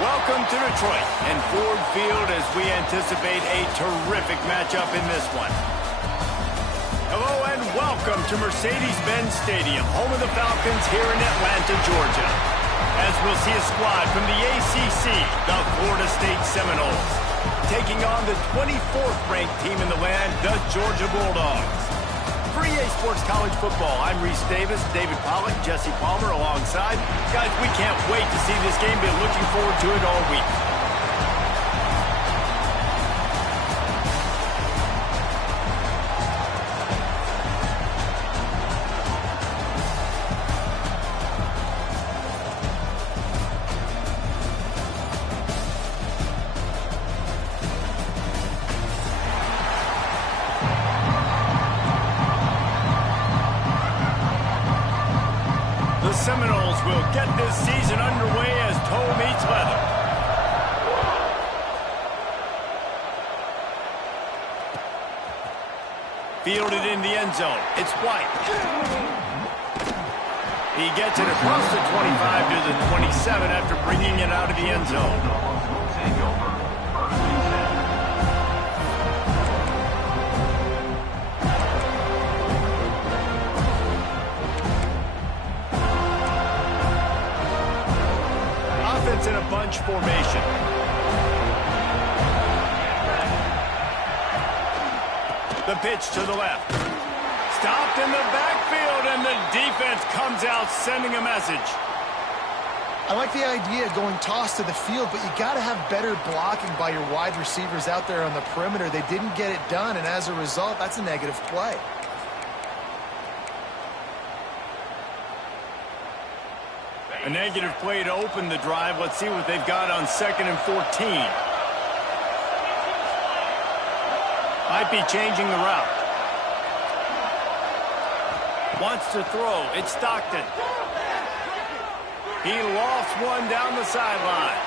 Welcome to Detroit and Ford Field as we anticipate a terrific matchup in this one. Hello and welcome to Mercedes-Benz Stadium, home of the Falcons here in Atlanta, Georgia. As we'll see a squad from the ACC, the Florida State Seminoles, taking on the 24th ranked team in the land, the Georgia Bulldogs. For EA Sports College Football, I'm Reese Davis, David Pollack, Jesse Palmer alongside. Guys, we can't wait to see this game. Been looking forward to it all week. The Seminoles will get this season underway as toe meets leather. Fielded in the end zone. It's White. He gets it across the 25 to the 27 after bringing it out of the end zone. In a bunch formation. The pitch to the left. Stopped in the backfield, and the defense comes out sending a message. I like the idea of going toss to the field, but you got to have better blocking by your wide receivers out there on the perimeter. They didn't get it done, and as a result, that's a negative play. A negative play to open the drive. Let's see what they've got on 2nd and 14. Might be changing the route. Wants to throw. It's Stockton. He lofts one down the sideline.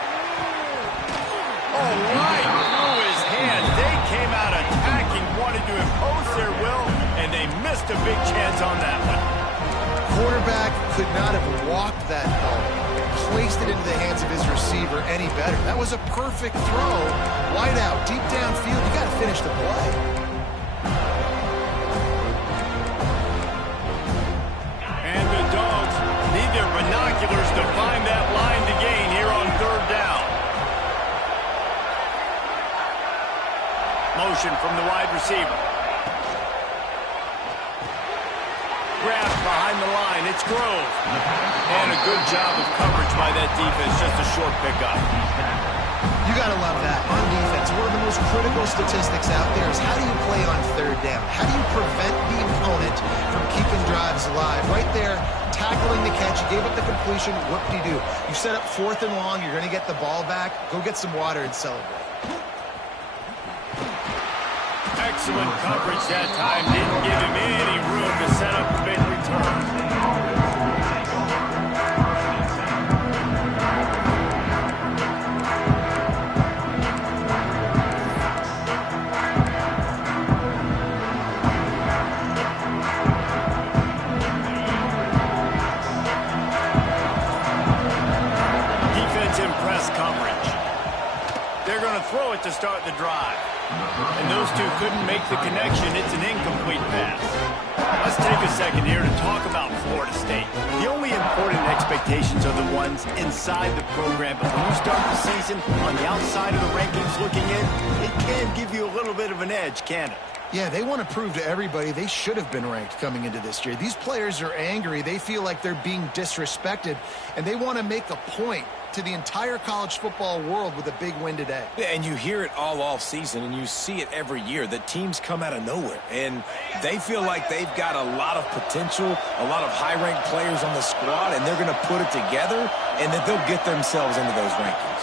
Oh, right through his hand. They came out attacking, wanted to impose their will, and they missed a big chance on that one. Quarterback could not have walked that ball, placed it into the hands of his receiver any better. That was a perfect throw. Wide out, deep downfield. You got to finish the play. And the Dogs need their binoculars to find that line to gain here on 3rd down. Motion from the wide receiver. Grabbed behind the line. It's Grove. And a good job of coverage by that defense. Just a short pickup. You got to love that. On defense, one of the most critical statistics out there is how do you play on 3rd down? How do you prevent the opponent from keeping drives alive? Right there, tackling the catch. You gave up the completion. Whoop-de-doo. You set up 4th and long. You're going to get the ball back. Go get some water and celebrate. Excellent coverage that time. Didn't give him any room to set up a big return. Defense in press coverage. They're going to throw it to start the drive. And those two couldn't make the connection. It's an incomplete pass. Let's take a second here to talk about Florida State. The only important expectations are the ones inside the program. But when you start the season on the outside of the rankings looking in, it can give you a little bit of an edge, can it? Yeah, they want to prove to everybody they should have been ranked coming into this year. These players are angry. They feel like they're being disrespected, and they want to make a point to the entire college football world with a big win today. Yeah, and you hear it all off season, and you see it every year. The teams come out of nowhere, and they feel like they've got a lot of potential, a lot of high-ranked players on the squad, and they're going to put it together, and that they'll get themselves into those rankings.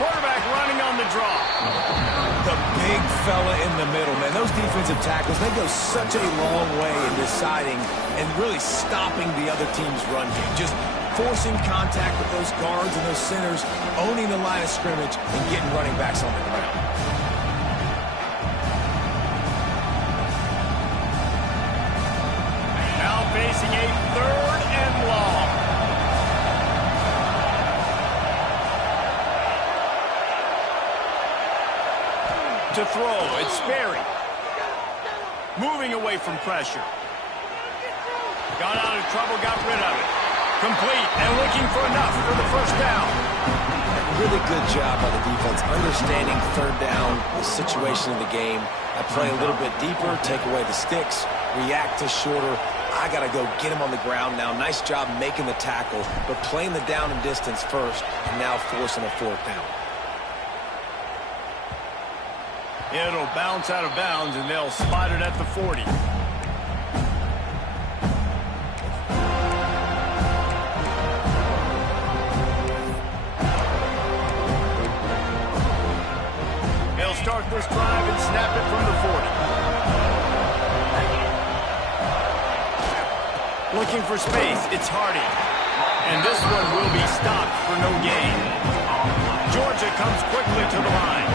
Quarterback running on the draw. The big fella in the middle, man. Those defensive tackles, they go such a long way in deciding and really stopping the other team's run game. Just forcing contact with those guards and those centers, owning the line of scrimmage, and getting running backs on the ground. Now facing a 3rd and long. to throw. It's Sperry. Moving away from pressure. Got out of trouble, got rid of it. Complete and looking for enough for the first down. Really good job by the defense, understanding third down, the situation of the game. I play a little bit deeper, take away the sticks, react to shorter. I got to go get him on the ground now. Nice job making the tackle, but playing the down and distance first, and now forcing a fourth down. It'll bounce out of bounds, and they'll spot it at the 40. They'll start this drive and snap it from the 40. Looking for space, it's Hardy. And this one will be stopped for no gain. Georgia comes quickly to the line.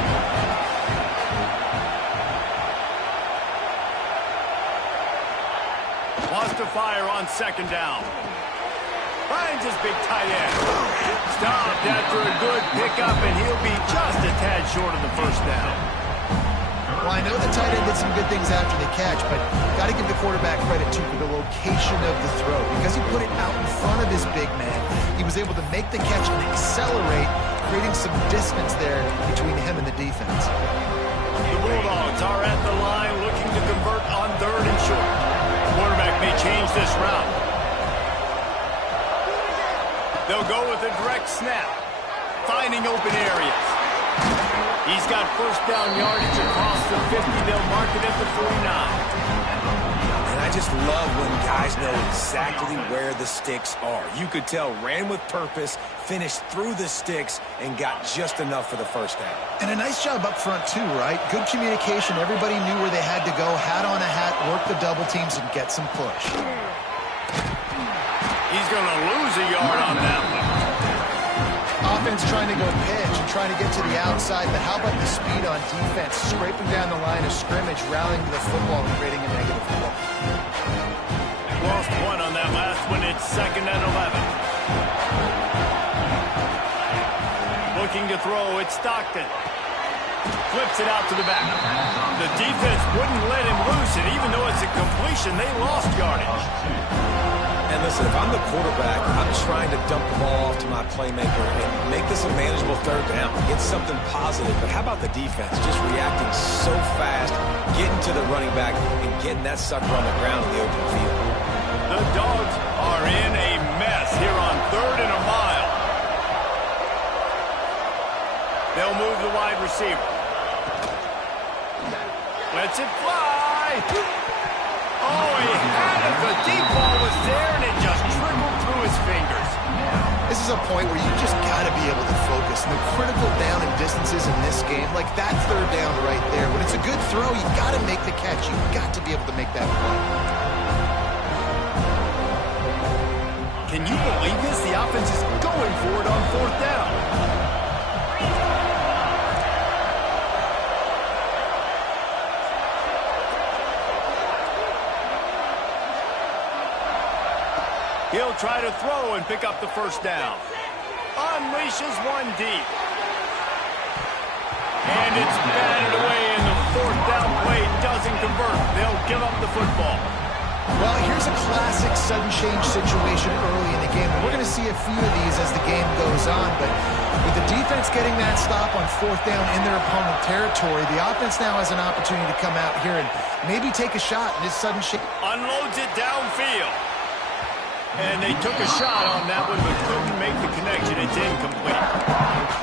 Wants to fire on second down. Finds his big tight end. Stopped after a good pickup, and he'll be just a tad short of the first down. Well, I know the tight end did some good things after the catch, but got to give the quarterback credit, too, for the location of the throw. Because he put it out in front of his big man, he was able to make the catch and accelerate, creating some distance there between him and the defense. The Bulldogs are at the line looking to convert on third and short. The quarterback may change this route. They'll go with a direct snap, finding open areas. He's got first down yardage across the 50. They'll mark it at the 49. And I just love when guys know exactly where the sticks are. You could tell ran with purpose, finished through the sticks, and got just enough for the first down. And a nice job up front, too, right? Good communication. Everybody knew where they had to go. Hat on a hat, work the double teams, and get some push. He's going to lose a yard on that one. Offense trying to go pitch and trying to get to the outside, but how about the speed on defense? Scraping down the line of scrimmage, rallying to the football, and creating a negative play. Lost one on that last one. It's 2nd and 11. Looking to throw. It's Stockton. Flips it out to the back. The defense wouldn't let him loose it. Even though it's a completion, they lost yardage. And listen, if I'm the quarterback, I'm trying to dump the ball off to my playmaker and make this a manageable third down. Get something positive. But how about the defense? Just reacting so fast, getting to the running back, and getting that sucker on the ground in the open field. The Dogs are in a mess here on 3rd and a mile. They'll move the wide receiver. Lets it fly. Oh, he had it. The deep ball was there, and it just trickled through his fingers. This is a point where you just got to be able to focus. The critical down and distances in this game, like that third down right there. When it's a good throw, you got to make the catch. You got to be able to make that play. Can you believe this? The offense is going for it on 4th down. He'll try to throw and pick up the first down. Unleashes one deep. And it's batted away, and the 4th down play doesn't convert. They'll give up the football. Well, here's a classic sudden change situation early in the game. We're going to see a few of these as the game goes on, but with the defense getting that stop on 4th down in their opponent territory, the offense now has an opportunity to come out here and maybe take a shot in this sudden change. Unloads it downfield. And they took a shot on that one, but couldn't make the connection. It's incomplete.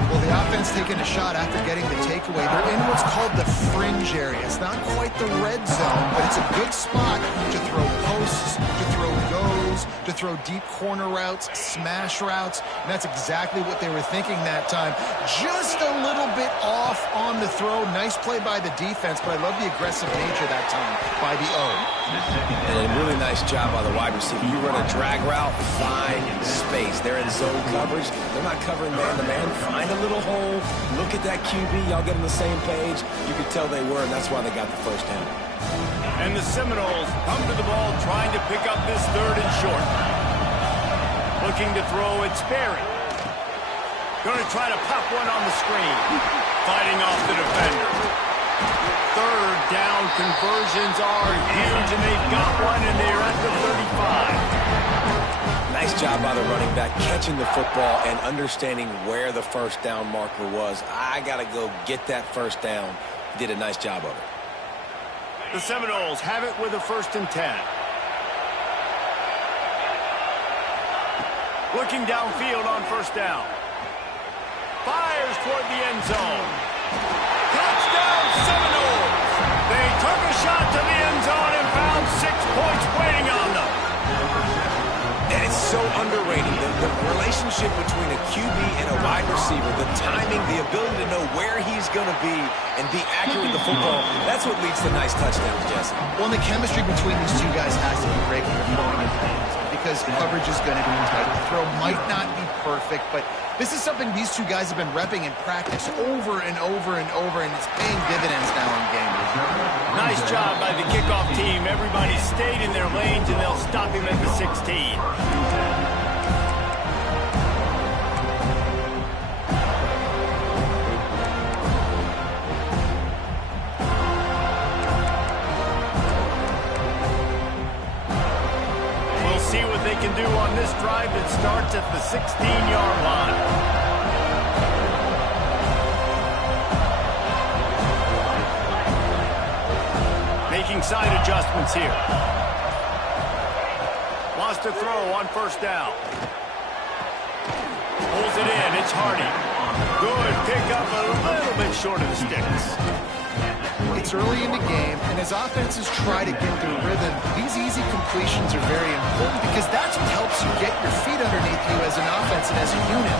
Well, the offense taking a shot after getting the takeaway. They're in what's called the fringe area. It's not quite the red zone, but it's a good spot to throw posts, to throw goes, to throw deep corner routes, smash routes. And that's exactly what they were thinking that time. Just a little bit off on the throw. Nice play by the defense, but I love the aggressive nature that time by the O. And a really nice job by the wide receiver. You run a drag route, find space. They're in zone coverage. They're not covering man-to-man. Find a little hole. Look at that QB. Y'all get on the same page. You could tell they were, and that's why they got the first down. And the Seminoles come to the ball trying to pick up this 3rd and short. Looking to throw, it's Sperry. Going to try to pop one on the screen. Fighting off the defender. Third down conversions are huge, and they've got one, and they're at the 35. Nice job by the running back catching the football and understanding where the first down marker was. I got to go get that first down. Did a nice job of it. The Seminoles have it with a 1st and 10. Looking downfield on 1st down. Fires toward the end zone. Touchdown Seminoles! They took a shot to the end zone and found 6 points waiting on them. And it's so underrated. The relationship between a QB and a wide receiver, the timing, the ability to know where he's going to be and be accurate with the football, that's what leads to nice touchdowns, Jesse. Well, the chemistry between these two guys has to be great when they're throwing in hands because coverage is going to be tight. The throw might not be perfect, but this is something these two guys have been repping in practice over and over and over, and it's paying dividends now in games. Nice job by the kickoff team. Everybody stayed in their lanes, and they'll stop him at the 16. See what they can do on this drive that starts at the 16-yard line. Making side adjustments here. Wants to throw on 1st down. Pulls it in. It's Hardy. Good pick up a little bit short of the sticks. It's early in the game, and as offenses try to get their rhythm, these easy completions are very important because that's what helps you get your feet underneath you as an offense and as a unit.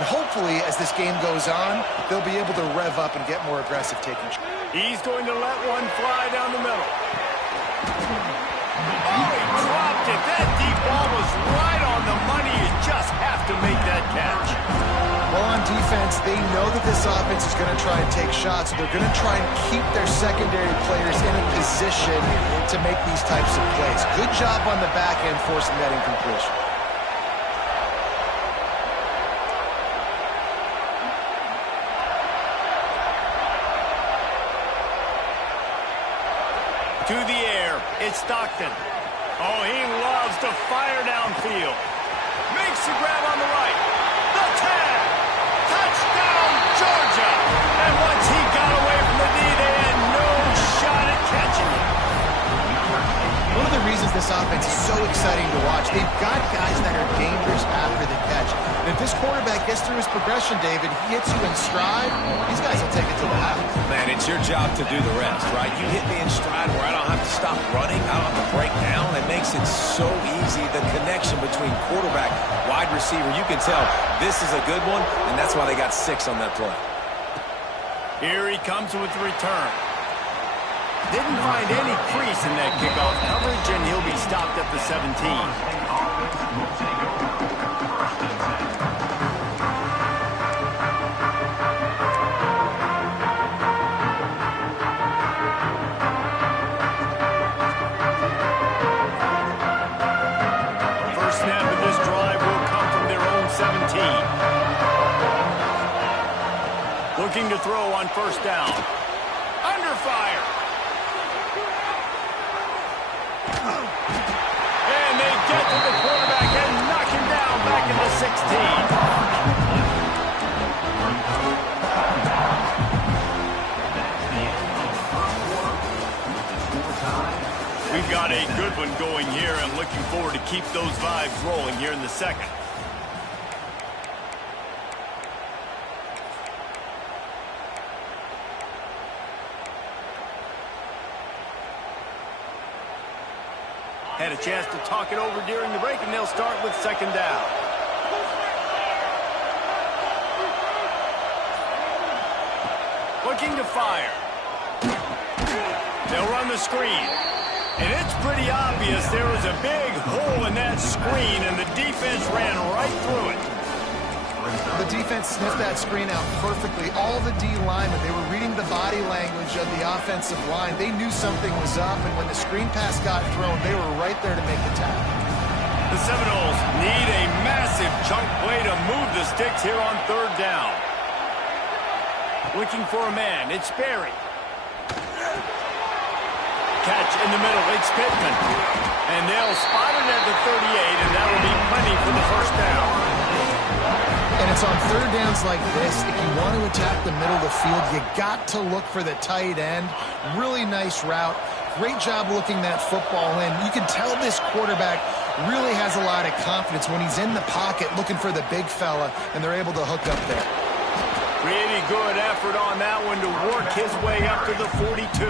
And hopefully, as this game goes on, they'll be able to rev up and get more aggressive taking shots. He's going to let one fly down the middle. Oh, he dropped it. That deep ball was right on the money. You just have to make that catch. Well, on defense, they know that this offense is going to try and take shots, so they're going to try and keep their secondary players in a position to make these types of plays. Good job on the back end forcing that incompletion. To the air, it's Stockton. Oh, he loves to fire downfield. Makes the grab on the right. The tag. Touchdown, Georgia. And once he got away from the knee, they had no shot at catching him. One of the reasons this offense is so exciting to watch, they've got guys that are dangerous after the catch. And if this quarterback gets through his progression, David, he hits you in stride, these guys will take it to the house. Man, it's your job to do the rest, right? You hit me in stride where I don't have to stop running, I don't have to break down. It makes it so easy, the connection between quarterback, wide receiver. You can tell this is a good one, and that's why they got 6 on that play. Here he comes with the return. Didn't find any crease in that kickoff coverage, and he'll be stopped at the 17. Looking to throw on 1st down. Under fire. And they get to the quarterback and knock him down back in the 16. We've got a good one going here and looking forward to keep those vibes rolling here in the second. Had a chance to talk it over during the break, and they'll start with 2nd down. Looking to fire. They'll run the screen. And it's pretty obvious there was a big hole in that screen, and the defense ran right through it. The defense sniffed that screen out perfectly. All the D linemen, they were reading the body language of the offensive line. They knew something was up, and when the screen pass got thrown, they were right there to make the tackle. The Seminoles need a massive chunk play to move the sticks here on 3rd down. Looking for a man. It's Sperry. catch in the middle. It's Pittman. And they'll spot it at the 38, and that will be plenty for the first down. And it's on third downs like this. If you want to attack the middle of the field, you got to look for the tight end. Really nice route. Great job looking that football in. You can tell this quarterback really has a lot of confidence when he's in the pocket looking for the big fella, and they're able to hook up there. Pretty good effort on that one to work his way up to the 42.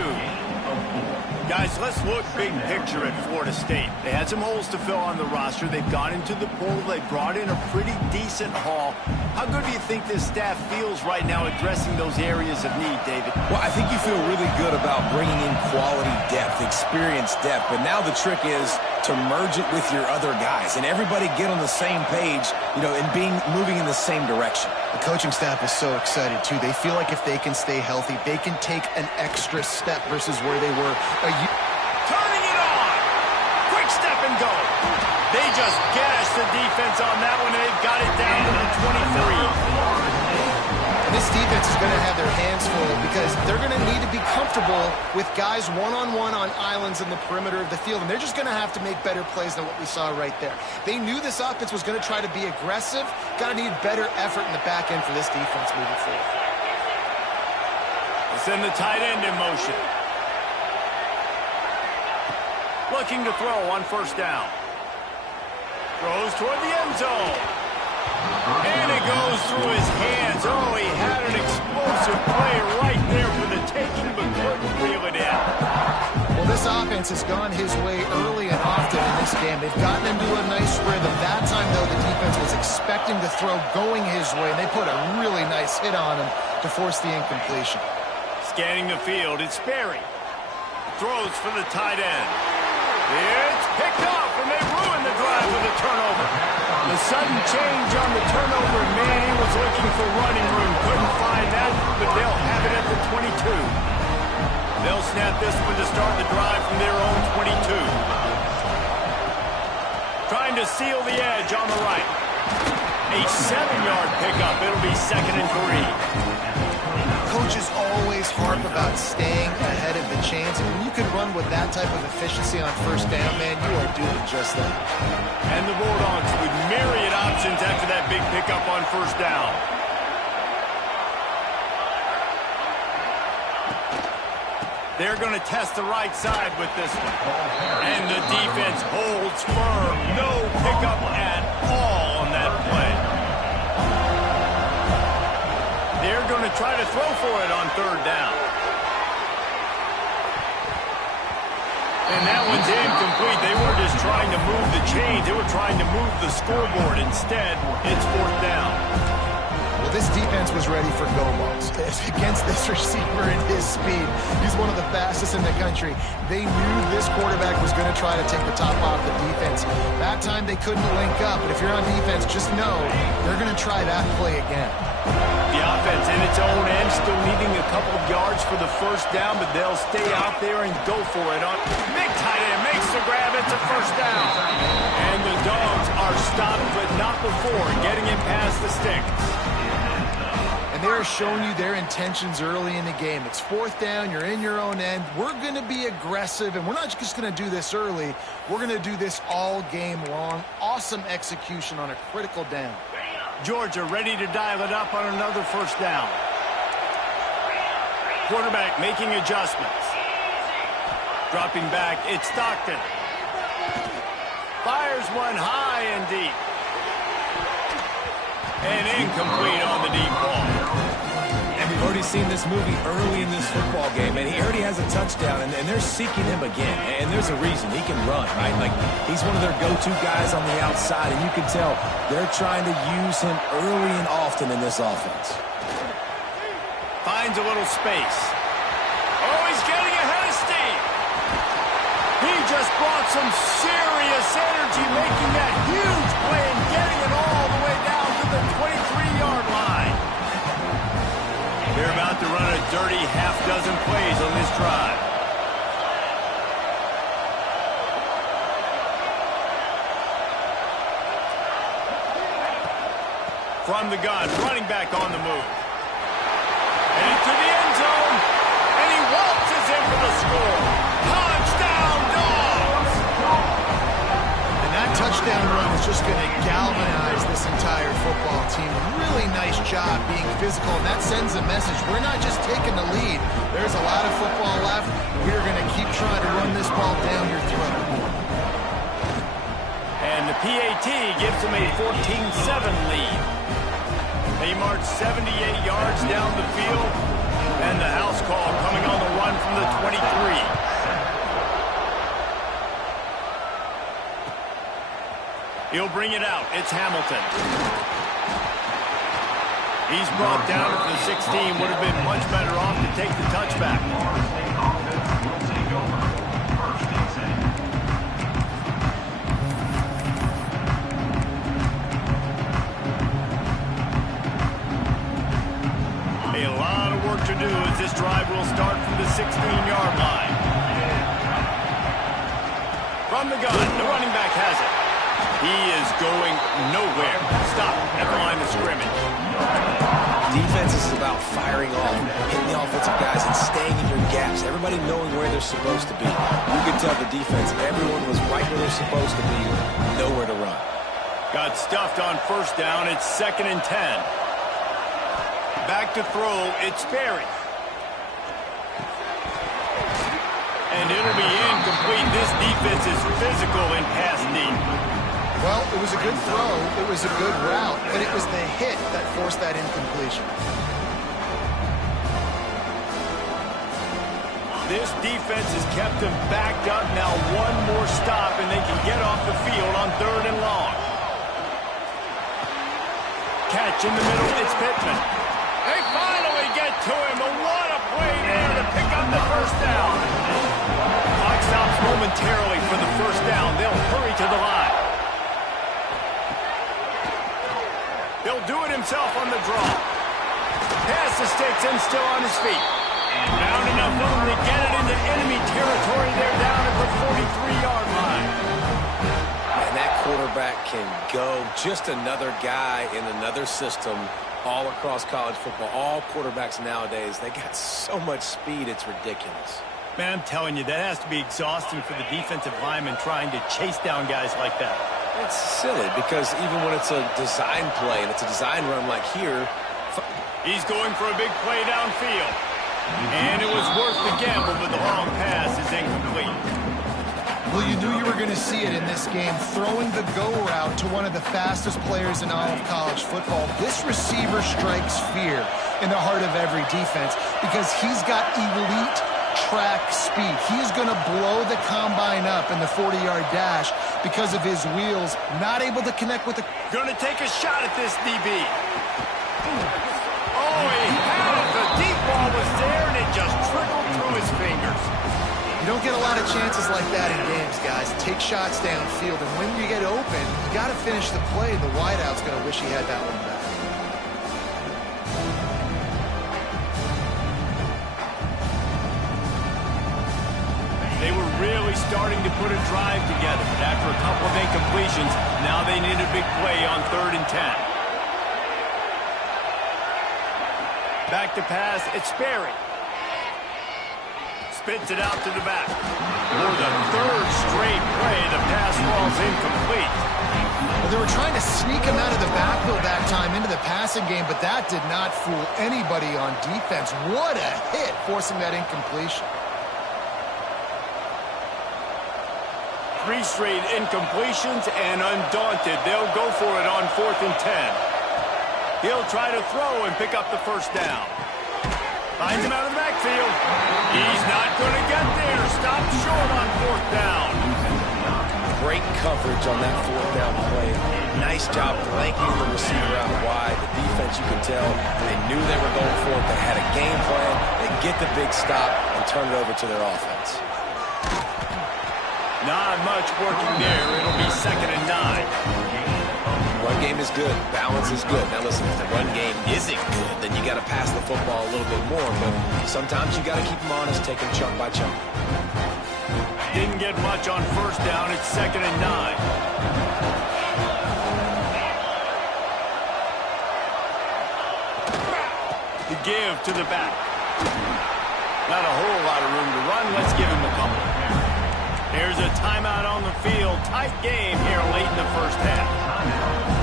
Guys, let's look big picture at Florida State. They had some holes to fill on the roster. They've gone into the pool. They brought in a pretty decent haul. How good do you think this staff feels right now addressing those areas of need, David? Well, I think you feel really good about bringing in quality depth, experience depth. But now the trick is to merge it with your other guys and everybody get on the same page, and moving in the same direction. The coaching staff is so excited, too. They feel like if they can stay healthy, they can take an extra step versus where they were turning it on. Quick step and go. They just gashed the defense on that one, and they've got it down to the 23. This defense is going to have their hands full because they're going to need to be comfortable with guys one-on-one on islands in the perimeter of the field, and they're just going to have to make better plays than what we saw right there. They knew this offense was going to try to be aggressive. Got to need better effort in the back end for this defense moving forward. Let's send the tight end in motion. Looking to throw on first down. Throws toward the end zone. And it goes through his hands. Oh, he had an explosive play right there for the taking, but couldn't reel it in. Well, this offense has gone his way early and often in this game. They've gotten into a nice rhythm. That time, though, the defense was expecting to throw going his way, and they put a really nice hit on him to force the incompletion. Scanning the field, it's Sperry. Throws for the tight end. It's picked off, and they ruin the drive with a turnover. The sudden change on the turnover, man, he was looking for running room. Couldn't find that, but they'll have it at the 22. They'll snap this one to start the drive from their own 22. Trying to seal the edge on the right. A 7-yard pickup. It'll be 2nd and 3. Coaches always harp about staying ahead of the chains, and when you can run with that type of efficiency on first down, man, you are doing just that. And the Bulldogs with myriad options after that big pickup on first down. They're going to test the right side with this one. And the defense holds firm. No pickup at all on that play. They're going to try to throw for it on third down. And that one's incomplete. They weren't just trying to move the chains. They were trying to move the scoreboard. Instead, it's fourth down. Well, this defense was ready for go balls. Against this receiver and his speed, he's one of the fastest in the country. They knew this quarterback was going to try to take the top off the defense. That time they couldn't link up, but if you're on defense, just know they're going to try that play again. The offense in its own end, still needing a couple of yards for the first down, but they'll stay out there and go for it. On big tight end makes the grab. It's a first down. And the Dogs are stopped, but not before getting it past the sticks. And they're showing you their intentions early in the game. It's fourth down. You're in your own end. We're going to be aggressive, and we're not just going to do this early. We're going to do this all game long. Awesome execution on a critical down. Georgia ready to dial it up on another first down. Quarterback making adjustments. Dropping back, it's Stockton. Fires one high and deep. And incomplete on the deep ball. And we've already seen this movie early in this football game, and he already has a touchdown, and they're seeking him again. And there's a reason. He can run, right? Like, he's one of their go-to guys on the outside, and you can tell they're trying to use him early and often in this offense. Finds a little space. Oh, he's getting ahead of steam. He just brought some serious energy, making that huge play and getting it all the way down to the 23-yard line. They're about to run a dirty half-dozen plays on this drive. From the gun, running back on the move. And into the end zone, and he waltzes in for the score. just going to galvanize this entire football team. Really nice job being physical, and that sends a message. We're not just taking the lead. There's a lot of football left. We're going to keep trying to run this ball down your throat. And the PAT gives them a 14-7 lead. They march 78 yards down the field, and the house call coming on the run from the 23. He'll bring it out. It's Hamilton. He's brought down to the 16. Would have been much better off to take the touchback. A lot of work to do as this drive will start from the 16-yard line. From the gun, the running back has it. He is going nowhere. Stop at the line of scrimmage. Defense is about firing off, hitting the offensive guys, and staying in your gaps. Everybody knowing where they're supposed to be. You could tell the defense, everyone was right where they're supposed to be, nowhere to run. Got stuffed on first down. It's 2nd and 10. Back to throw. It's Sperry. And it'll be incomplete. This defense is physical in pass deep. Well, it was a good throw, it was a good route, but it was the hit that forced that incompletion. This defense has kept them backed up. Now one more stop, and they can get off the field on 3rd and long. Catch in the middle, it's Pittman. They finally get to him, but what a play there to pick up the first down. Clock stops momentarily for the first down. They'll hurry to the line. He'll do it himself on the draw. Pass the sticks and still on his feet. Found enough room to get it into enemy territory. They're down at the 43-yard line. And that quarterback can go. Just another guy in another system all across college football. All quarterbacks nowadays, they got so much speed, it's ridiculous. Man, I'm telling you, that has to be exhausting for the defensive lineman trying to chase down guys like that. It's silly because even when it's a design play and it's a design run like here. He's going for a big play downfield. And it was worth the gamble, but the long pass is incomplete. Well, you knew you were going to see it in this game. Throwing the go route to one of the fastest players in all of college football. This receiver strikes fear in the heart of every defense because he's got elite track speed. He's going to blow the combine up in the 40-yard dash because of his wheels. Not able to connect with the... Going to take a shot at this DB. Oh, he had it. The deep ball was there, and it just trickled through his fingers. You don't get a lot of chances like that in games, guys. Take shots downfield, and when you get open, you got to finish the play. The wideout's going to wish he had that one back. They were really starting to put a drive together, but after a couple of incompletions, now they need a big play on 3rd and 10. Back to pass, it's Sperry. Spits it out to the back. For the 3rd straight play, the pass falls incomplete. Well, they were trying to sneak him out of the backfield that time into the passing game, but that did not fool anybody on defense. What a hit, forcing that incompletion. 3 straight incompletions, and undaunted, they'll go for it on 4th and 10. He'll try to throw and pick up the first down. Finds him out of the backfield. He's not going to get there. Stopped short on 4th down. Great coverage on that 4th down play. Nice job blanking the receiver out wide. The defense, you can tell, they knew they were going for it. They had a game plan. They get the big stop and turn it over to their offense. Not much working there. It'll be 2nd and 9. Run game is good. Balance is good. Now listen, if the run game isn't good, then you got to pass the football a little bit more. But sometimes you got to keep them honest, take them chunk by chunk. Didn't get much on 1st down. It's 2nd and 9. The give to the back. Not a whole lot of room to run. Let's give him a couple. There's a timeout on the field. Tight game here late in the first half.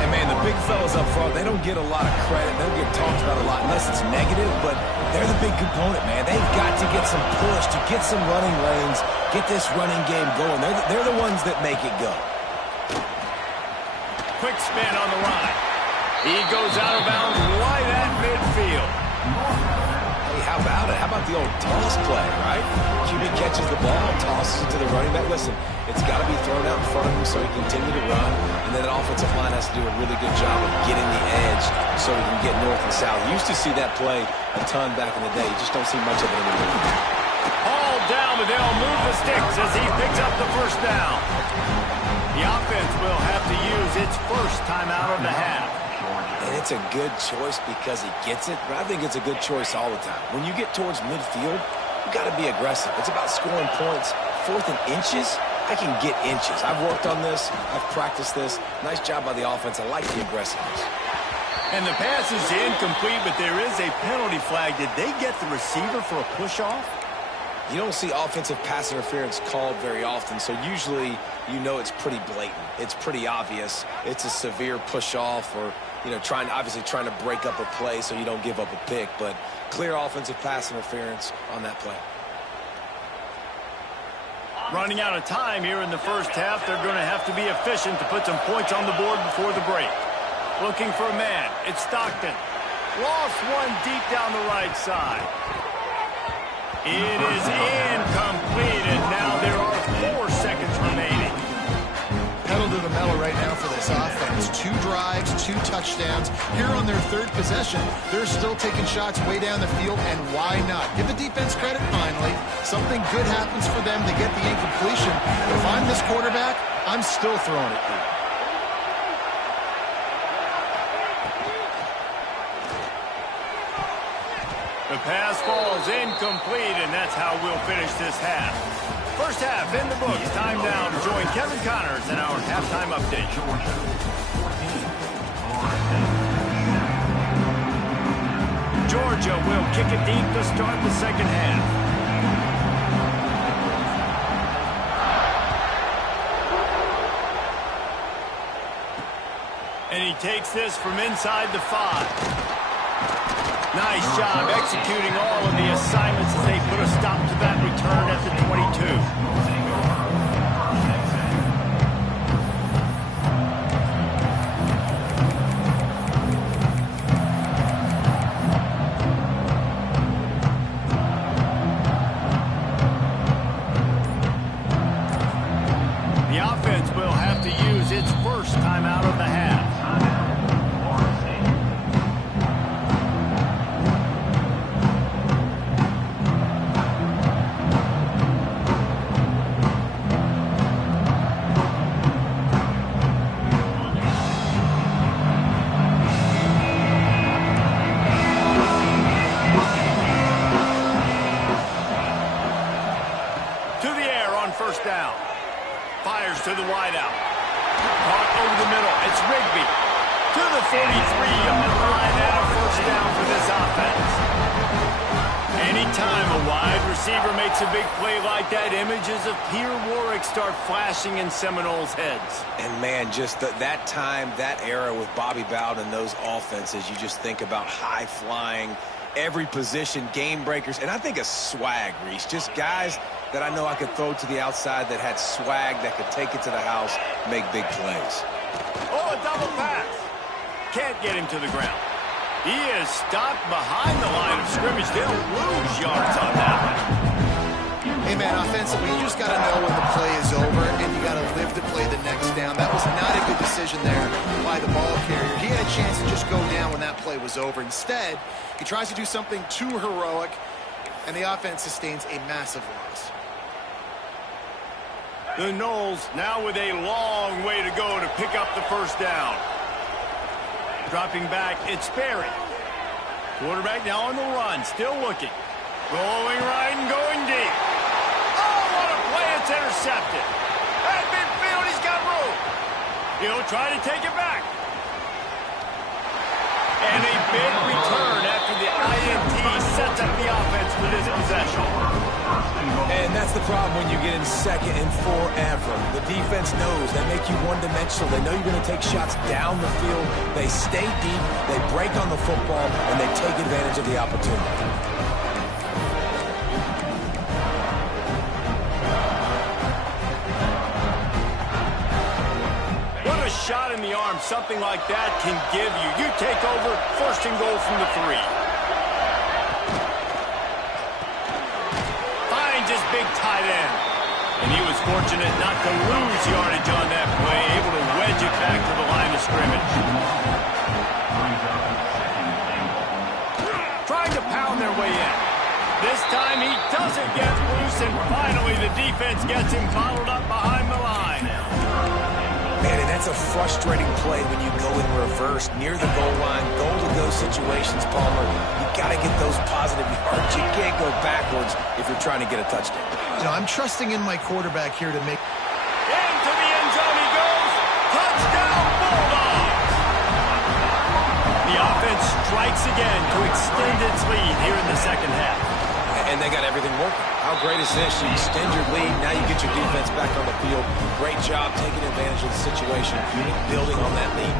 And, man, the big fellas up front, they don't get a lot of credit. They don't get talked about a lot unless it's negative, but they're the big component, man. They've got to get some push, to get some running lanes, get this running game going. They're the ones that make it go. Quick spin on the run. He goes out of bounds right at midfield. Hey, how about it? How about the old toss play, right? QB catches the ball, tosses it to the running back. Listen, it's got to be thrown out in front of him so he can continue to run, and then the offensive line has to do a really good job of getting the edge so he can get north and south. You used to see that play a ton back in the day. You just don't see much of it anymore. Hauled down, but they'll move the sticks as he picks up the first down. The offense will have to use its first timeout of the half. And it's a good choice because he gets it, but I think it's a good choice all the time. When you get towards midfield, you got to be aggressive. It's about scoring points. 4th and inches, I can get inches. I've worked on this. I've practiced this. Nice job by the offense. I like the aggressiveness. And the pass is incomplete, but there is a penalty flag. Did they get the receiver for a push-off? You don't see offensive pass interference called very often, so usually you know it's pretty blatant. It's pretty obvious. It's a severe push-off or, you know, obviously trying to break up a play so you don't give up a pick, but clear offensive pass interference on that play. Running out of time here in the first half, they're going to have to be efficient to put some points on the board before the break. Looking for a man. It's Stockton. Lost one deep down the right side. It is incomplete, and now there are 4 seconds remaining. Pedal to the metal right now for this offense. 2 drives, 2 touchdowns. Here on their 3rd possession, they're still taking shots way down the field, and why not? Give the defense credit finally. Something good happens for them to get the incompletion. But if I'm this quarterback, I'm still throwing it deep. The pass falls incomplete, and that's how we'll finish this half. First half in the books. Time now to join Kevin Connors in our halftime update. Georgia will kick it deep to start the second half. And he takes this from inside the 5. Nice job executing all of the assignments as they put a stop to that return at the 22. The offense will have to use its first timeout of the half. First down. Fires to the wideout. Caught over the middle. It's Rigby. To the 43-yard line and a first down for this offense. Anytime a wide receiver makes a big play like that, images of Peter Warwick start flashing in Seminoles' heads. And, man, just that time, that era with Bobby Bowden and those offenses, you just think about high-flying, every position, game breakers, and I think of swag, Reese. Just guys that I know I could throw to the outside that had swag, that could take it to the house, make big plays. Oh, a double pass. Can't get him to the ground. He is stopped behind the line of scrimmage. They'll lose yards on that one. Hey, man, offensively, you just got to know when the play is over, and you got to live to play the next down. That was not a good decision there by the ball carrier. He had a chance to just go down when that play was over. Instead, he tries to do something too heroic, and the offense sustains a massive loss. The Noles now with a long way to go to pick up the first down. Dropping back, it's Sperry. Quarterback now on the run, still looking. Rolling right and going deep. Oh, what a play, it's intercepted. At midfield, he's got room. He'll try to take it back. And a big return after the INT sets up the offense for this possession. And that's the the problem when you get in second and forever. The defense knows they make you one-dimensional. They know you're going to take shots down the field. They stay deep, they break on the football, and they take advantage of the opportunity. What a shot in the arm something like that can give you. You take over, first and goal from the 3. His big tight end. And he was fortunate not to lose yardage on that play, able to wedge it back to the line of scrimmage. Trying to pound their way in. This time he doesn't get loose, and finally the defense gets him bottled up behind the line. Man, and that's a frustrating play when you go in reverse near the goal line, goal-to-go situations, Palmer. You got to get those positive yards. You can't go backwards if you're trying to get a touchdown. You know, I'm trusting in my quarterback here to make... Into the end zone he goes. Touchdown, Bulldogs! The offense strikes again to extend its lead here in the second half. And they got everything working. How great is this? You extend your lead. Now you get your defense back on the field. Great job taking advantage of the situation, building on that lead.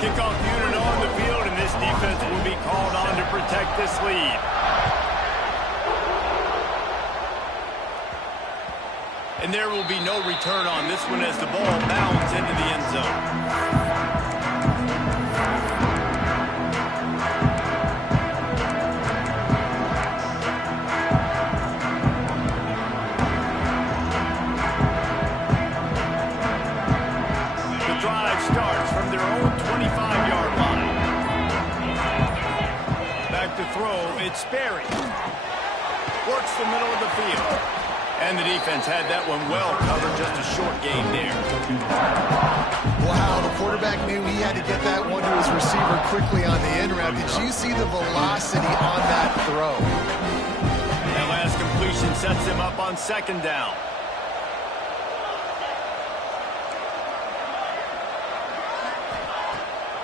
Kickoff unit on the field, and this defense will be called on to protect this lead. And there will be no return on this one as the ball bounds into the end zone. It's Sperry. Works the middle of the field. And the defense had that one well covered, just a short gain there. Wow, the quarterback knew he had to get that one to his receiver quickly on the in route. Did you see the velocity on that throw? That last completion sets him up on second down.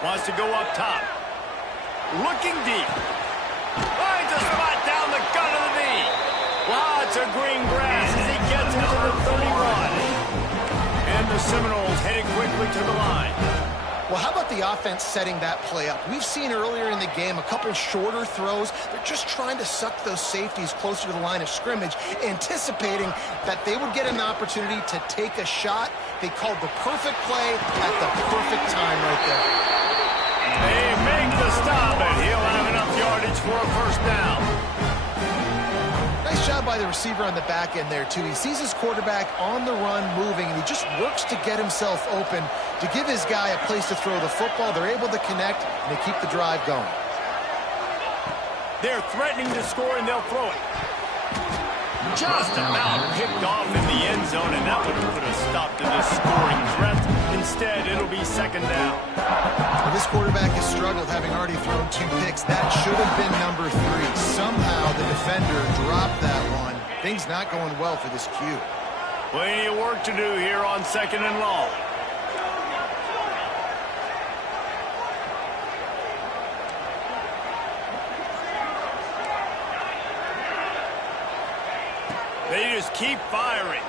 Wants to go up top. Looking deep. Finds a spot down the gut of the knee. Lots of green grass as he gets into the 31. And the Seminoles heading quickly to the line. Well, how about the offense setting that play up? We've seen earlier in the game a couple shorter throws. They're just trying to suck those safeties closer to the line of scrimmage, anticipating that they would get an opportunity to take a shot. They called the perfect play at the perfect time right there. They make the stop, and he'll have enough yardage for a first down. Nice job by the receiver on the back end there, too. He sees his quarterback on the run moving, and he just works to get himself open to give his guy a place to throw the football. They're able to connect, and they keep the drive going. They're threatening to score, and they'll throw it. Just about picked off in the end zone, and that would have put a stop to this scoring threat. Instead, it'll be second down. Well, this quarterback has struggled, having already thrown 2 picks. That should have been number 3. Somehow the defender dropped that one. Things not going well for this Q. Plenty of work to do here on second and long. They just keep firing.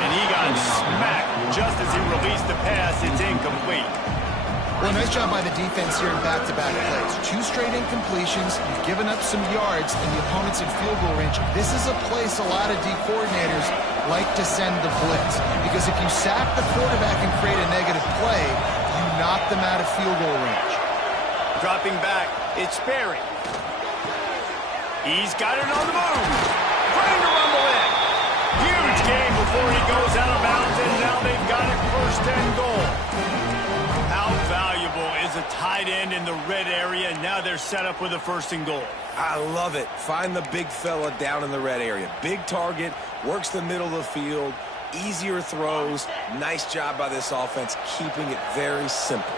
And he got smacked just as he released the pass. It's incomplete. Well, nice job by the defense here in back-to-back plays. 2 straight incompletions. You've given up some yards, and the opponent's in field goal range. This is a place a lot of D coordinators like to send the blitz, because if you sack the quarterback and create a negative play, you knock them out of field goal range. Dropping back, it's Sperry. He's got it on the move. Trying to rumble in. Huge game before he goes out of bounds, and now they've got it first and goal. How valuable is a tight end in the red area? Now they're set up with a first and goal. I love it. Find the big fella down in the red area. Big target, works the middle of the field, easier throws. Nice job by this offense, keeping it very simple.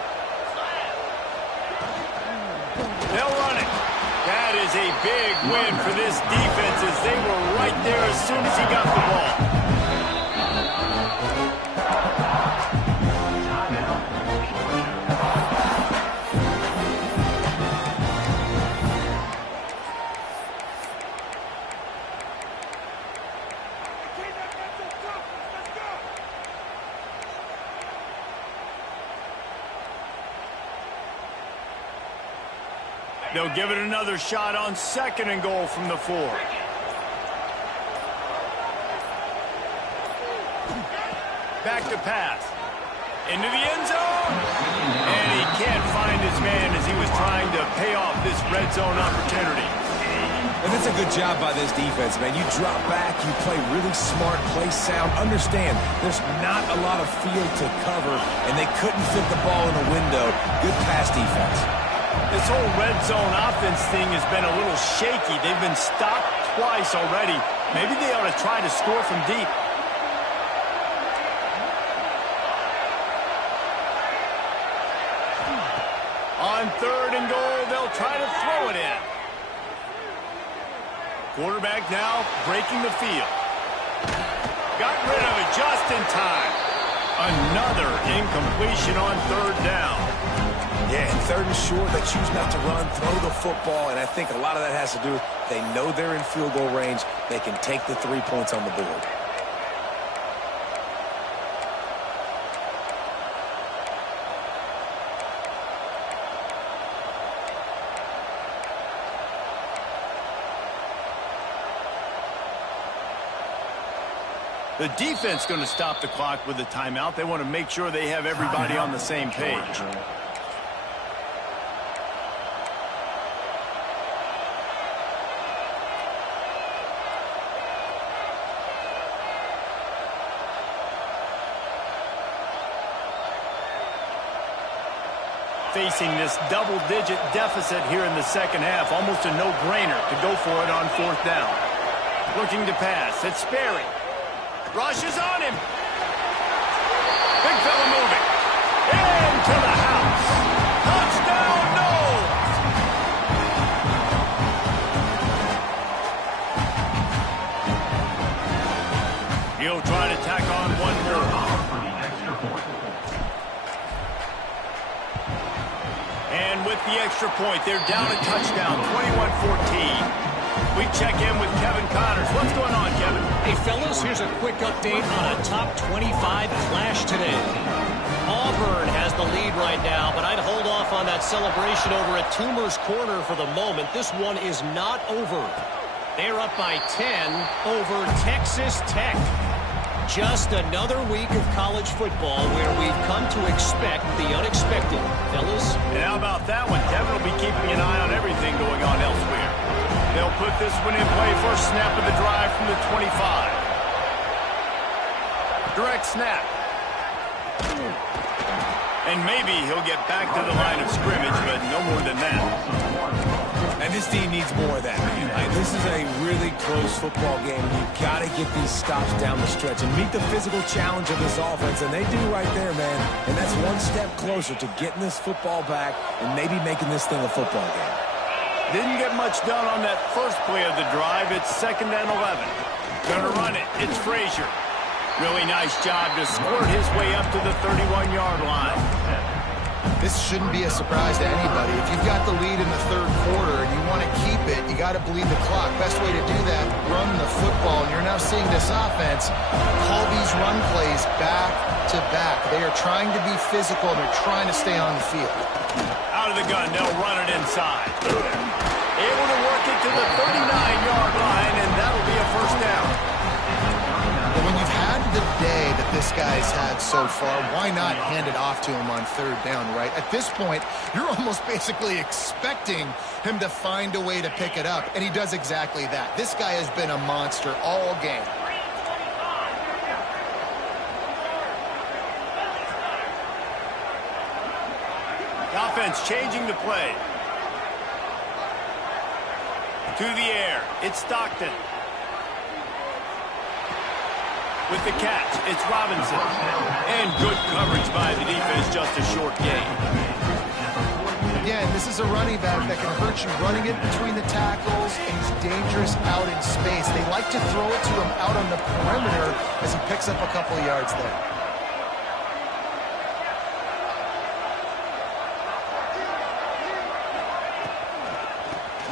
They'll run it. That is a big win for this defense, as they were right there as soon as he got the ball. They'll give it another shot on 2nd and goal from the 4. Back to pass. Into the end zone. And he can't find his man as he was trying to pay off this red zone opportunity. And that's a good job by this defense, man. You drop back, you play really smart, play sound. Understand, there's not a lot of field to cover, and they couldn't fit the ball in the window. Good pass defense. This whole red zone offense thing has been a little shaky. They've been stopped twice already. Maybe they ought to try to score from deep. On 3rd and goal, they'll try to throw it in. Quarterback now breaking the field. Got rid of it just in time. Another incompletion on 3rd down. Yeah, and 3rd and short, they choose not to run, throw the football, and I think a lot of that has to do with they know they're in field goal range. They can take the 3 points on the board. The defense going to stop the clock with a timeout. They want to make sure they have everybody on the same page. Facing this double-digit deficit here in the 2nd half, almost a no-brainer to go for it on 4th down. Looking to pass. It's Sperry. Rushes on him. Big fella moving. Into the house. Touchdown, Knowles. He'll try to tack on one more. And with the extra point, they're down a touchdown, 21-14. We check in with Kevin Connors. What's going on, Kevin? Hey, fellas, here's a quick update on a top 25 clash today. Auburn has the lead right now, but I'd hold off on that celebration over at Toomer's Corner for the moment. This one is not over. They're up by 10 over Texas Tech. Just another week of college football where we've come to expect the unexpected, fellas. And how about that one? Kevin will be keeping an eye on everything going on elsewhere. They'll put this one in play. First snap of the drive from the 25. Direct snap. And maybe he'll get back to the line of scrimmage, but no more than that. And this team needs more of that, man. This is a really close football game. You've got to get these stops down the stretch and meet the physical challenge of this offense, and they do right there, man. And that's one step closer to getting this football back and maybe making this thing a football game. Didn't get much done on that first play of the drive. It's 2nd and 11. Gonna run it. It's Frazier. Really nice job to squirt his way up to the 31-yard line. This shouldn't be a surprise to anybody. If you've got the lead in the 3rd quarter and you want to keep it, you got to bleed the clock. Best way to do that, run the football. And you're now seeing this offense call these run plays back to back. They are trying to be physical. They're trying to stay on the field. Out of the gun, they'll run it inside. Able to work it to the 39-yard line, and that'll be a first down. But when you've had the day that this guy's had so far, why not hand it off to him on 3rd down, right? At this point, you're almost basically expecting him to find a way to pick it up, and he does exactly that. This guy has been a monster all game. The offense changing the play. To the air, it's Stockton. With the catch, it's Robinson. And good coverage by the defense, just a short gain. Again, this is a running back that can hurt you running it between the tackles, and he's dangerous out in space. They like to throw it to him out on the perimeter as he picks up a couple of yards there.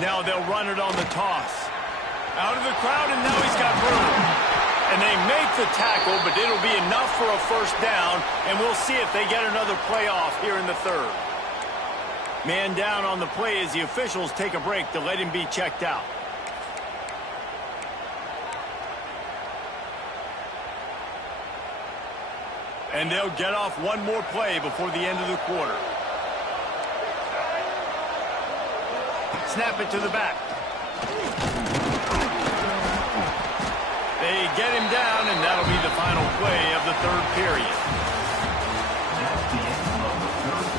Now they'll run it on the toss. Out of the crowd, and now he's got room. And they make the tackle, but it'll be enough for a first down, and we'll see if they get another play off here in the 3rd. Man down on the play as the officials take a break to let him be checked out. And they'll get off one more play before the end of the quarter. Snap it to the back. They get him down, and that'll be the final play of the third period.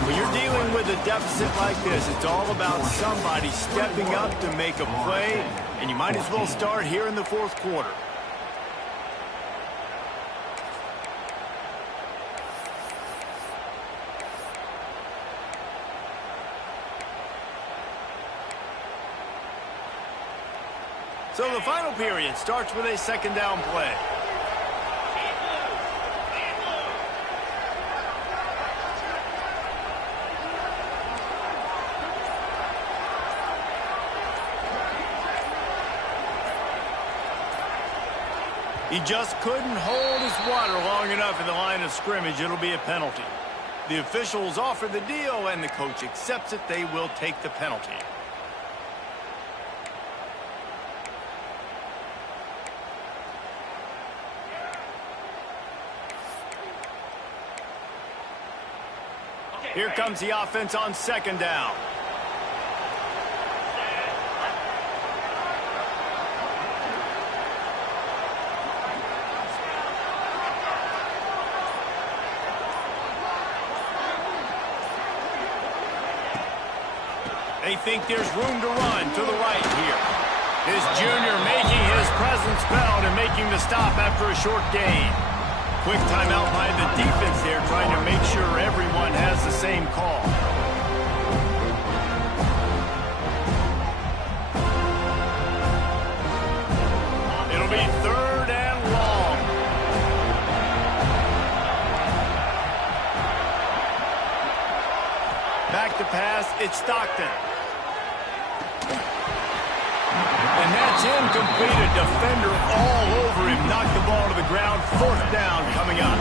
When you're dealing with a deficit like this, it's all about somebody stepping up to make a play, and you might as well start here in the fourth quarter. So the final period starts with a second down play. He just couldn't hold his water long enough in the line of scrimmage. It'll be a penalty. The officials offer the deal, and the coach accepts it. They will take the penalty. Here comes the offense on second down. They think there's room to run to the right here. This junior making his presence felt and making the stop after a short gain. Quick timeout by the defense there, trying to make sure everyone has the same call. It'll be third and long. Back to pass, it's Stockton. And that's incomplete. A defender all over him. Knocked the ball to the ground. Fourth down coming up.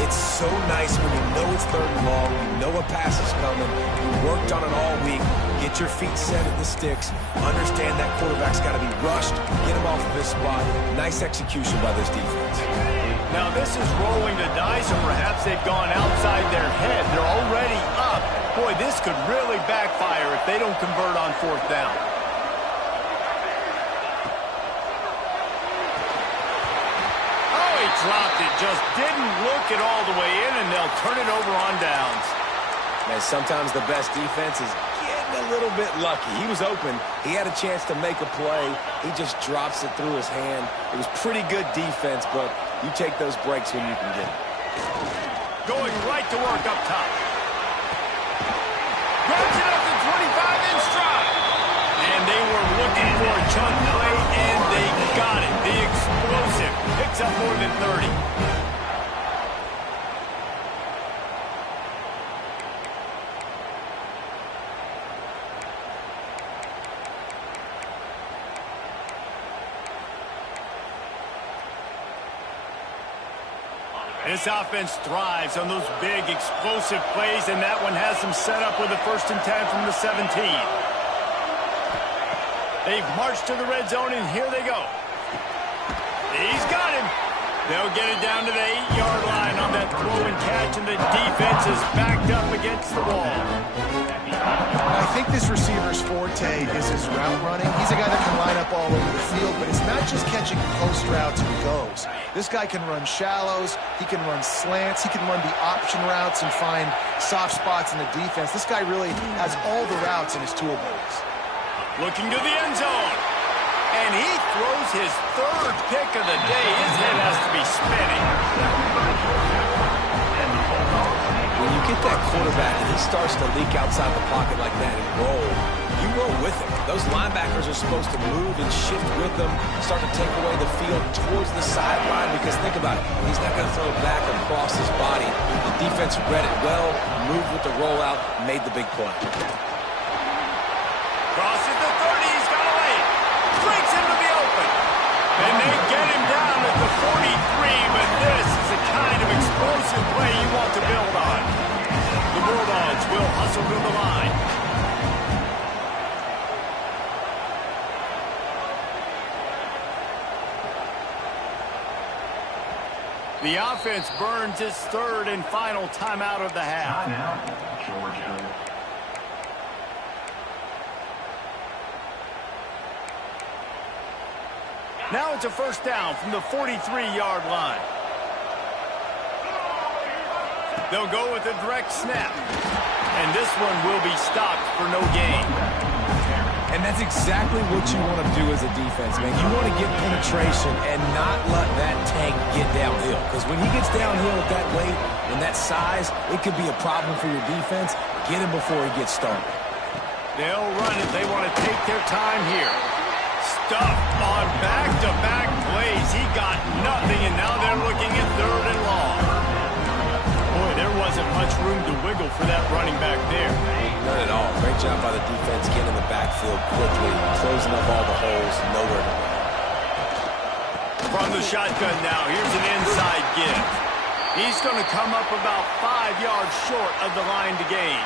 It's so nice when you know it's third and long. You know a pass is coming. You worked on it all week. Get your feet set at the sticks. Understand that quarterback's got to be rushed. Get him off of this spot. Nice execution by this defense. Now this is rolling the dice, or perhaps they've gone outside their head. They're already up. Boy, this could really backfire if they don't convert on fourth down. Dropped it, just didn't look it all the way in, and they'll turn it over on downs. Man, sometimes the best defense is getting a little bit lucky. He was open. He had a chance to make a play. He just drops it through his hand. It was pretty good defense, but you take those breaks when you can get it. Going right to work up top. Grabs it up to 25 in stride. And they were looking for a chunk play, and they got it. The explosive picks up more than 30. This offense thrives on those big, explosive plays, and that one has them set up with a 1st and 10 from the 17. They've marched to the red zone, and here they go. He's got him. They'll get it down to the 8-yard line on that throw and catch, and the defense is backed up against the wall. I think this receiver's forte is his route running. He's a guy that can line up all over the field, but it's not just catching post routes and goes. This guy can run shallows, he can run slants, he can run the option routes and find soft spots in the defense. This guy really has all the routes in his toolbox. Looking to the end zone. And he throws his 3rd pick of the day. His head has to be spinning. When you get that quarterback and he starts to leak outside the pocket like that and roll, you roll with him. Those linebackers are supposed to move and shift with them, start to take away the field towards the sideline, because think about it, he's not going to throw it back across his body. The defense read it well, moved with the rollout, made the big play. Crosses the 30, he's got a lane. Breaks into the open. And they get him down at the 43, but this is the kind of explosive play you want to build on. The Bulldogs will hustle to the line. The offense burns its third and final timeout of the half. Now it's a first down from the 43-yard line. They'll go with a direct snap. And this one will be stopped for no gain. And that's exactly what you want to do as a defense, man. You want to get penetration and not let that tank get downhill. Because when he gets downhill at that weight and that size, it could be a problem for your defense. Get him before he gets started. They'll run it. They want to take their time here. Stuffed on back-to-back plays. He got nothing, and now they're looking at third and long. Boy, there wasn't much room to wiggle for that running back there. Not at all. Great job by the defense getting in the backfield quickly, closing up all the holes, nowhere to go. From the shotgun now, here's an inside give. He's going to come up about 5 yards short of the line to gain.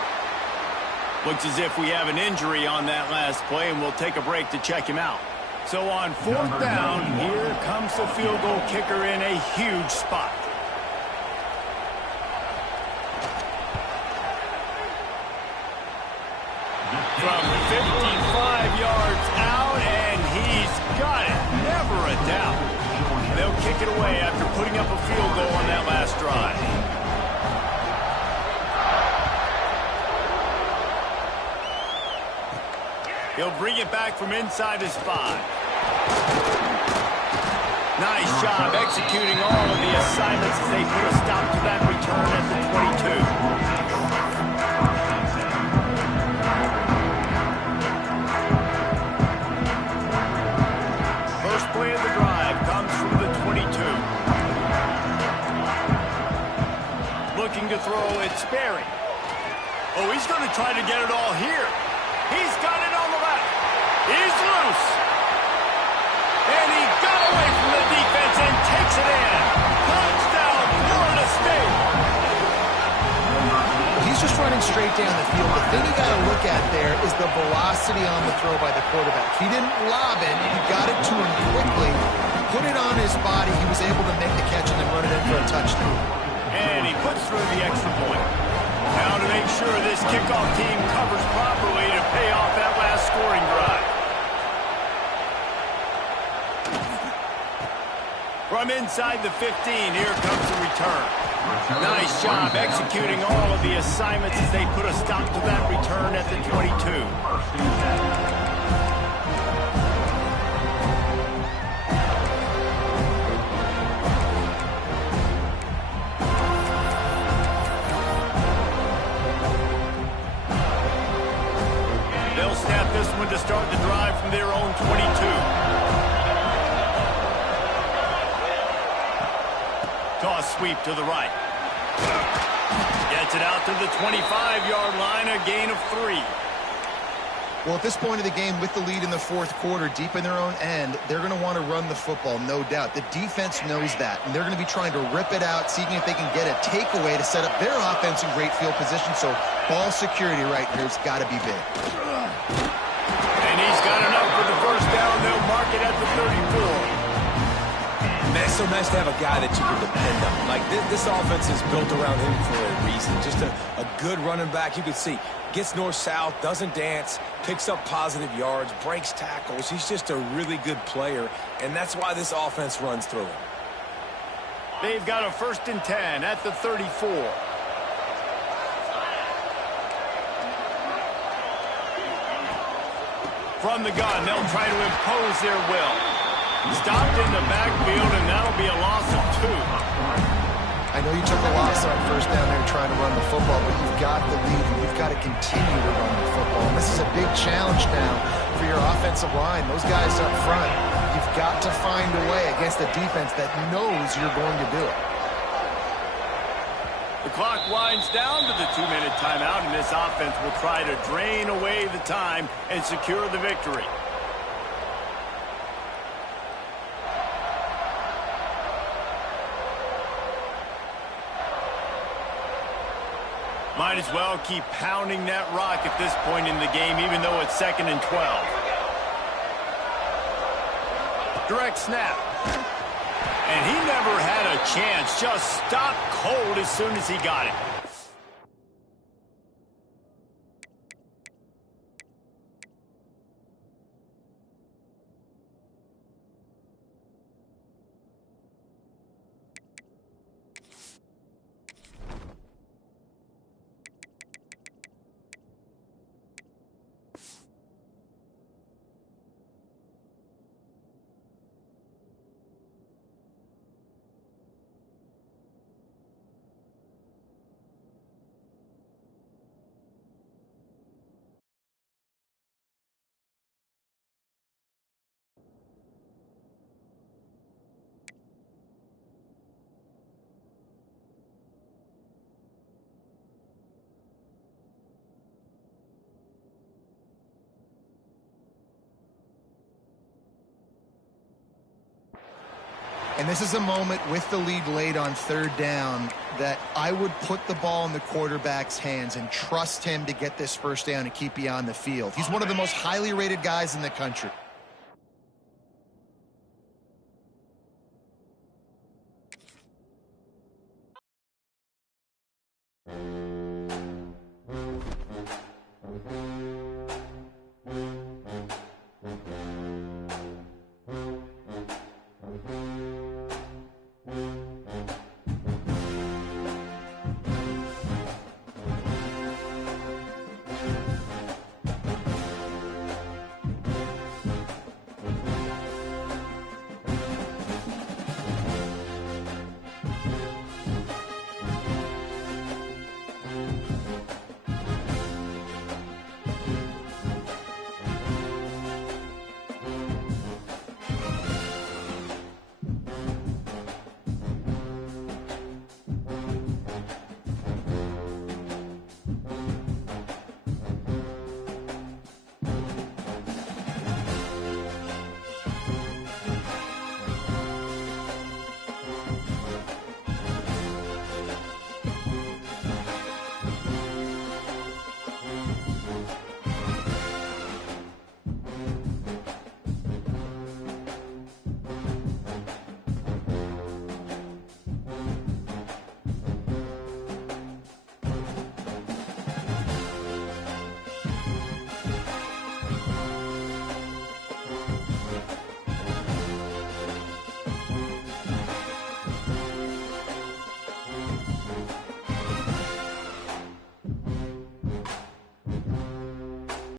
Looks as if we have an injury on that last play, and we'll take a break to check him out. So on fourth down, here comes the field goal kicker in a huge spot. From 55 yards out, and he's got it. Never a doubt. They'll kick it away after putting up a field goal on that last drive. He'll bring it back from inside his 5. Nice job executing all of the assignments as they put a stop to that return at the 22. Play of the drive comes from the 22. Looking to throw, it's Sperry. Oh, he's going to try to get it all here. He's got it on the left. He's loose. And he got away from the defense and takes it in. Touchdown, Florida State. He's just running straight down the field. The thing you got to look at there is the velocity on the throw by the quarterback. He didn't lob it. He got it to him quickly, put it on his body. He was able to make the catch and then run it in for a touchdown. And he puts through the extra point. Now to make sure this kickoff team covers properly to pay off that last scoring drive. From inside the 15, here comes the return. Nice job executing all of the assignments as they put a stop to that return at the 22. They'll snap this one to start the drive from their own 22. Toss sweep to the right. Gets it out to the 25-yard line, a gain of 3. Well, at this point of the game, with the lead in the fourth quarter, deep in their own end, they're going to want to run the football, no doubt. The defense knows that, and they're going to be trying to rip it out, seeing if they can get a takeaway to set up their offense in great field position. So ball security right here has got to be big. And he's got enough for the first down. They'll mark it at the 34. Man, it's so nice to have a guy that you can depend on. Like, this offense is built around him for a reason. Just a good running back. You can see, gets north-south, doesn't dance, picks up positive yards, breaks tackles. He's just a really good player, and that's why this offense runs through him. They've got a 1st and 10 at the 34. From the gun, they'll try to impose their will. Stopped in the backfield, and that'll be a loss of 2. I know you took a loss on first down there trying to run the football, but you've got the lead, and you've got to continue to run the football. And this is a big challenge now for your offensive line. Those guys up front, you've got to find a way against a defense that knows you're going to do it. The clock winds down to the 2-minute timeout, and this offense will try to drain away the time and secure the victory. Might as well keep pounding that rock at this point in the game, even though it's 2nd and 12. Direct snap. And he never had a chance. Just stopped cold as soon as he got it. And this is a moment with the lead late on third down that I would put the ball in the quarterback's hands and trust him to get this first down and keep you on the field. He's one of the most highly rated guys in the country.